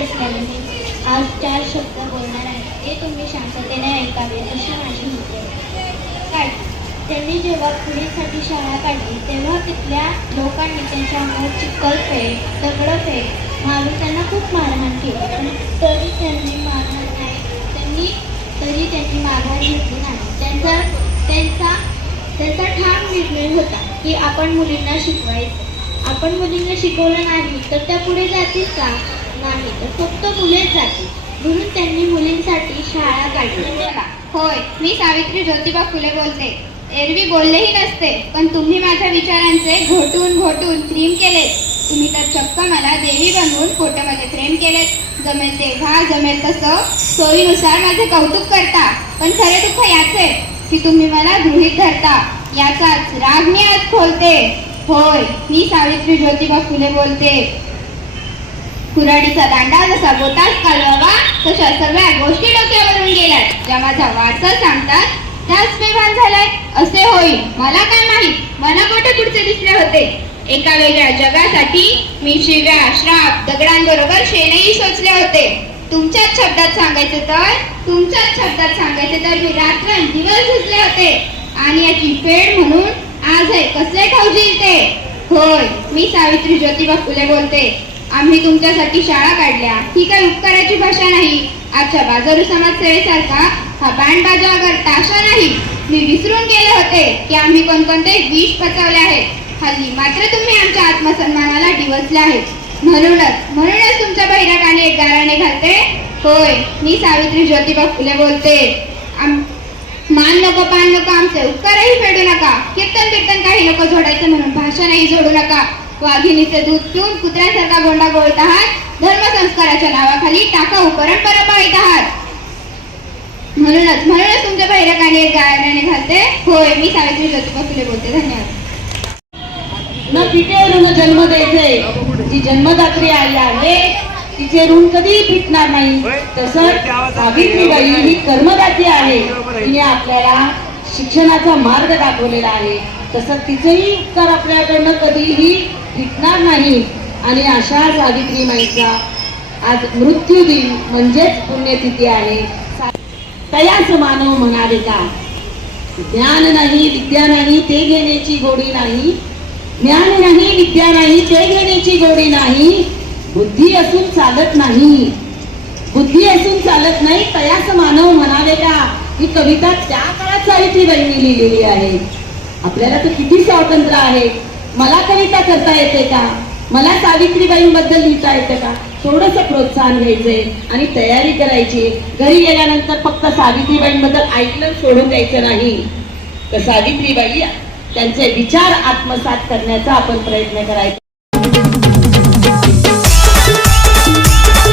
असल्याने आज चार शब्द बोलणार आहे. ते तुम्ही शांततेने ऐकावे अशी माझी होते त्यांनी जेव्हा पुण्यासाठी शाळा काढली तेव्हा तिथल्या लोकांनी त्यांच्यामुळे चिखल फेक दगडं फेक मारून त्यांना खूप मारहाण केली. पण तरी त्यांनी मारहाण नाही. त्यांनी तरी त्यांची मारहाण घेतली नाही. त्यांचा त्यांचा त्यांचा ठाम निर्णय होता की आपण मुलींना शिकवायचं. आपण मुलींना शिकवलं नाही तर त्या पुढे जातील का? नाही तर फक्त मुलेच जातील म्हणून त्यांनी मुलींसाठी शाळा काढली. होय मी सावित्री ज्योतिबा फुले बोलते. एरवी बोललेही नसते पण तुम्ही माझ्या विचारांचे घोटून घोटून फ्रेम केलेत. तुम्ही तर चक्क मला देवी बनवून फोटोमध्ये फ्रेम केलेत. जमेल तेव्हा जमेल तसं सोयीनुसार माझे कौतुक करता. पण खरे दुःख याचे की तुम्ही मला गृहीत धरता. याचाच राग मी आज खोलते. होय मी सावित्री ज्योतिबा फुले बोलते. कुऱ्हाडीचा दांडा जसा बोटात कालवावा तशा सगळ्या गोष्टी डोक्यावरून गेल्यात. ज्या माझा वारसा सांगतात त्याच बेभान झालाय. असे होईल. मला काय माहीत? मला कोठे पुढचे दिसले होते? एका वेगळ्या जगासाठी मी शिव्या श्राप दगडांबरोबर शेणही सोचले होते. तुमच्याच शब्दात सांगायचे तर तुमच्याच शब्दात सांगायचे तर मी रात्र दिवस झुजले होते. आणि याची फेड म्हणून आज हे कसले ठाऊ ते होय मी सावित्री ज्योतिबा फुले बोलते. आम्ही तुमच्यासाठी शाळा काढल्या. ही काही उपकाराची भाषा नाही. आजच्या बाजारू समाजसेवेसारखा हा बँड बाजू अगर ताशा नाही. मी विसरून गेले होते की आम्ही कोणकोणते विष पचवले आहेत. हल्ली मात्र तुम्ही आमच्या आत्मसन्मानाला डिवचले आहेत. म्हणूनच म्हणूनच तुमच्या बहिराकाने एक गाराणे घालते? होय मी सावित्री ज्योतिबा फुले बोलते. आम- मान नको पान नको आमचे उपकारही फेडू नका. कीर्तन कीर्तन काही नको जोडायचं म्हणून भाषा नाही जोडू नका. वाघिणीचे दूध पिऊन कुत्र्यासारखा गोंडा गोळत आहात. धर्मसंस्काराच्या नावाखाली टाका हो, उपरण पाळीत आहात. म्हणूनच म्हणूनच तुमच्या बहिरकाने एक गायनाने घालते. होय मी सावित्री ज्योतिबा फुले बोलते. धन्यवाद. न पिठेवरून जन्म द्यायचे जी जन्मदात्री आई आहे तिचे ऋण कधीही फिटणार नाही. तसंच सावित्रीबाई ही कर्मदाती आहे. तिने आपल्याला शिक्षणाचा मार्ग दाखवलेला आहे. तसंच तिचेही उपकार आपल्याकडनं कधीही फिटणार नाही. आणि अशा सावित्री माईचा आज मृत्यू दिन म्हणजेच पुण्यतिथी आहे. तयास मानव म्हणाले का? ज्ञान नाही विद्या नाही ते घेण्याची गोडी नाही. ज्ञान नाही विद्या नाही ते घेण्याची गोडी नाही. बुद्धी असून चालत नाही. बुद्धी असून चालत नाही तयास मानव म्हणाले का? ही कविता त्या काळात सावित्रीबाईंनी लिहिलेली आहे. आपल्याला तर किती स्वातंत्र्य आहे. मला कविता करता येते का? मला सावित्रीबाईंबद्दल लिहिता येते का? थोडस प्रोत्साहन घ्यायचंय आणि तयारी करायची. घरी गेल्यानंतर फक्त सावित्रीबाईंबद्दल ऐकलं सोडून द्यायचं नाही. तर सावित्रीबाई त्यांचे विचार आत्मसात करण्याचा आपण प्रयत्न करायचा.